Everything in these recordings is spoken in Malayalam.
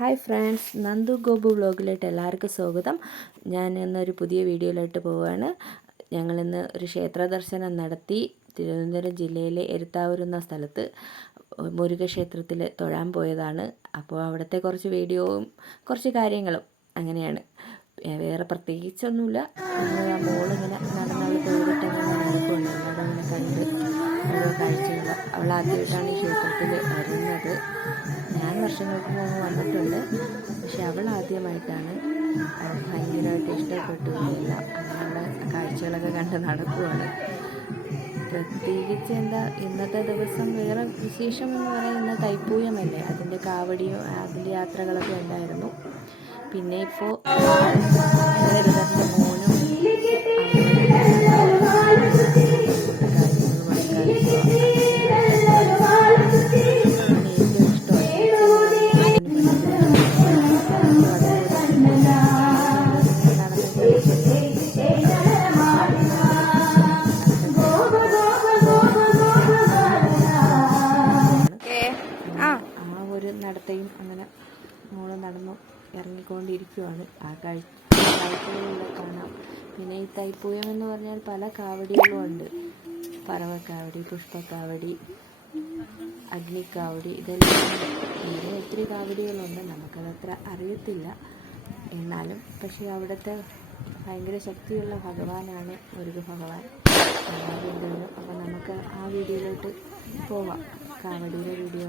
ഹായ് ഫ്രണ്ട്സ് നന്ദു ഗോപു വ്ലോഗിലോട്ട് എല്ലാവർക്കും സ്വാഗതം. ഞാൻ ഇന്നൊരു പുതിയ വീഡിയോയിലോട്ട് പോവുകയാണ് ഞങ്ങളിന്ന് ഒരു ക്ഷേത്ര ദർശനം നടത്തി തിരുവനന്തപുരം ജില്ലയിലെ എരുത്താവൂർ എന്ന സ്ഥലത്ത് മുരുകക്ഷേത്രത്തിൽ തൊഴാൻ പോയതാണ്. അപ്പോൾ അവിടുത്തെ കുറച്ച് വീഡിയോവും കുറച്ച് കാര്യങ്ങളും അങ്ങനെയാണ്. വേറെ പ്രത്യേകിച്ചൊന്നുമില്ല. മോളിങ്ങനെ നടന്നാൾ തൊഴിലിട്ട് അങ്ങനെ നടക്കുന്നുണ്ട് എല്ലാവരും അങ്ങനെ കണ്ട് ഓരോ അവൾ ആദ്യമായിട്ടാണ് ഈ ക്ഷേത്രത്തിൽ വരുന്നത്. ഞാൻ വർഷങ്ങൾക്ക് മുമ്പ് വന്നിട്ടുണ്ട്. പക്ഷെ അവൾ ആദ്യമായിട്ടാണ്. ഭയങ്കരമായിട്ട് ഇഷ്ടപ്പെട്ടു പോയില്ല അങ്ങനെ അവിടെ കാഴ്ചകളൊക്കെ കണ്ട് നടക്കുവാണ്. പ്രത്യേകിച്ച് എന്താ ഇന്നത്തെ ദിവസം വേറെ വിശേഷം എന്ന് പറയുന്നത് തൈപ്പൂയമല്ലേ? അതിന്റെ കാവടിയും അതിന്റെ യാത്രകളൊക്കെ ഉണ്ടായിരുന്നു. പിന്നെ ഇപ്പോൾ ഇറങ്ങിക്കൊണ്ടിരിക്കുവാണ് ആ കാഴ്ച കാഴ്ചകളിലൂടെ കാണാം. പിന്നെ ഈ തൈപ്പൂയം എന്ന് പറഞ്ഞാൽ പല കാവടികളും ഉണ്ട്. പറവക്കാവടി പുഷ്പക്കാവടി അഗ്നിക്കാവടി ഇതെല്ലാം ഇവിടെ ഒത്തിരി കാവടികളുണ്ട്. നമുക്കതത്ര അറിയത്തില്ല. എന്നാലും പക്ഷേ അവിടുത്തെ ഭയങ്കര ശക്തിയുള്ള ഭഗവാനാണ് മുരുക ഭഗവാൻ. എല്ലാവരും ഉണ്ടല്ലോ അപ്പം നമുക്ക് ആ വീഡിയോയിലോട്ട് പോവാം. കാവടിയുടെ വീഡിയോ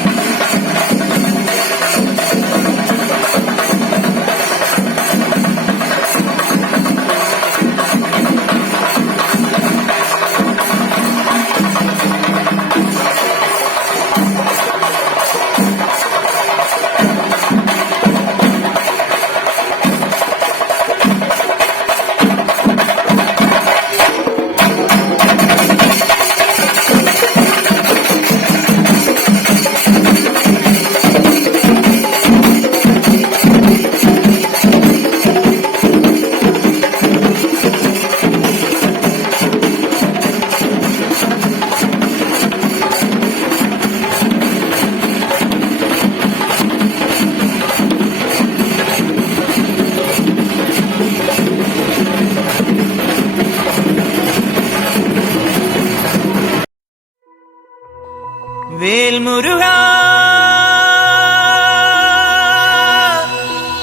വേൽമുരുക.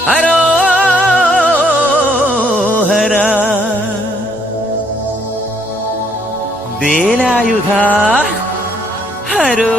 ഹരോ ഹര വേലായുധ ഹരോ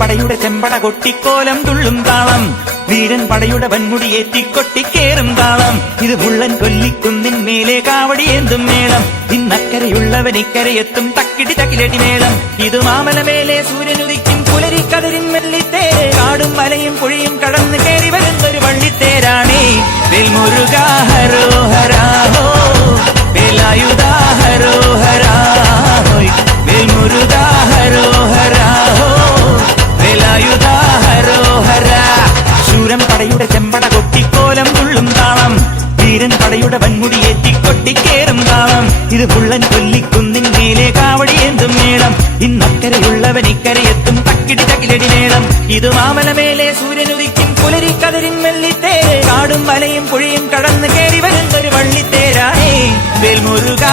പടയുടെ ചെമ്പട കൊട്ടിക്കോലം തുള്ളും താളം. വീരൻ പടയുടെ വൻമുടി ഏറ്റിക്കൊട്ടിക്കേറും താളം. ഇത് മുള്ളൻ കൊല്ലിക്കുന്നിൻ മേലെ കാവടിയേന്തും മേളം. ഇന്നക്കരയുള്ളവൻ ഇക്കരയെത്തും തക്കിടി തക്കിലടി മേളം. ഇത് മാമല മേലെ സൂര്യനുദിക്കും പുലരിക്കതിരിൻ മെല്ലിത്തേ കാടും മലയും പുഴയും കടന്ന് പടയുടെ ചെമ്പട കൊട്ടിക്കോലം തുള്ളും താളം. വീരൻ പടയുടെ വൻമുടി ഏറ്റിക്കൊട്ടിക്കേറും താളം. ഇത് പുള്ളൻ കൊല്ലിക്കുന്നിൻ മേലെ കാവടിയേന്തും മേളം. ഇന്നക്കരയുള്ളവൻ ഇക്കരയെത്തും തക്കിടി തകിലടി മേളം. ഇത് മാമലമേലെ സൂര്യനുദിക്കും പുലരിക്കതിരിൻ വെള്ളിത്തേര്. കാടും വലയും പുഴയും കടന്ന് കയറി വരുന്നൊരു വള്ളിത്തേരാണേ വേൽമുരുക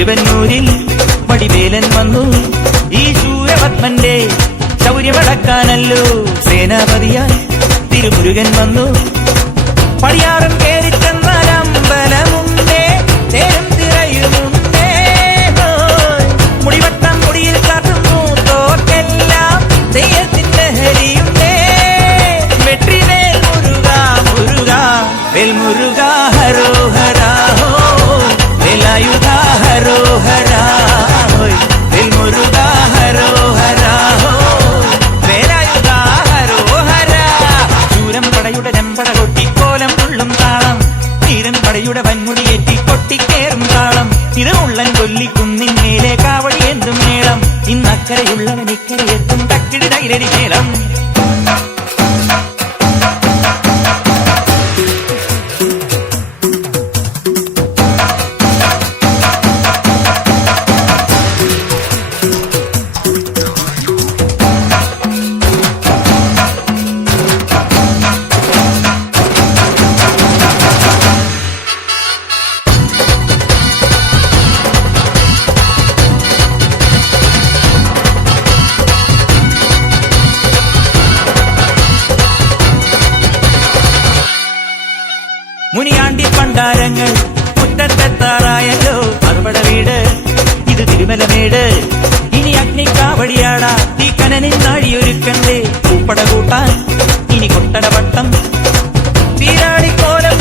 തിരുവന്നൂരിൽ വടിവേലൻ വന്നു. ഈ ശൂരപത്മന്റെ ശൗര്യമടക്കാനല്ലോ സേനാപതിയായി തിരുമുരുകൻ വന്നു. പടിയാറും കേറി മുനിയാണ്ടി പണ്ടാരങ്ങൾ മുറ്റത്തെത്താറായല്ലോ. മറുപട വീട് ഇത് തിരുമലമേട്. ഇനി അഗ്നിക്കാവടിയാടാ തീ കനനിൽ നാഴിയൊരുക്കണ്ടേ പൂപ്പട കൂട്ടാൻ ഇനി കൊട്ടട വട്ടം തീരാടിക്കോലം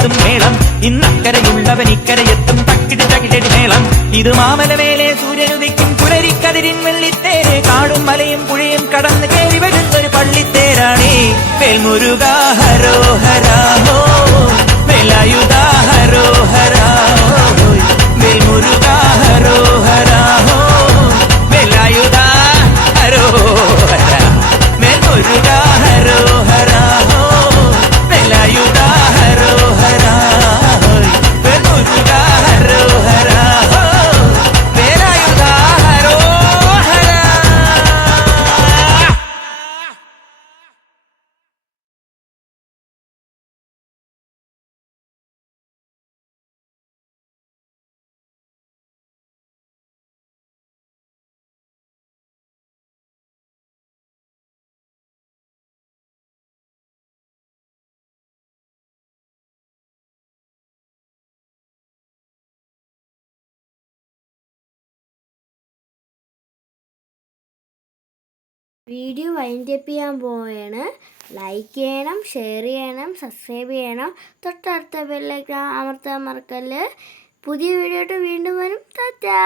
എന്തും മേളം. ഇന്നക്കരയുള്ളവൻ ഇക്കരയെത്തും. തക്കിടി തകിടടി മേളം. ഇത് മാമലമേലെ സൂര്യനുദിക്കും. പുലരിക്കതിരിൻ വെള്ളിത്തേരെ കാടും മലയും പുഴയും കടന്ന് കയറി വരുന്നൊരു പള്ളിത്തേരാണേ. വേൽമുരുക മേലായുധ വീഡിയോ വൈൻഡ് അപ്പ് ചെയ്യാൻ പോവുകയാണ്. ലൈക്ക് ചെയ്യണം ഷെയർ ചെയ്യണം സബ്സ്ക്രൈബ് ചെയ്യണം. തൊട്ടടുത്ത ബെല്ലേക്ക് അമർത്താൻ മറക്കല്ല്. പുതിയ വീഡിയോ ആയിട്ട് വീണ്ടും വരും. ടാറ്റാ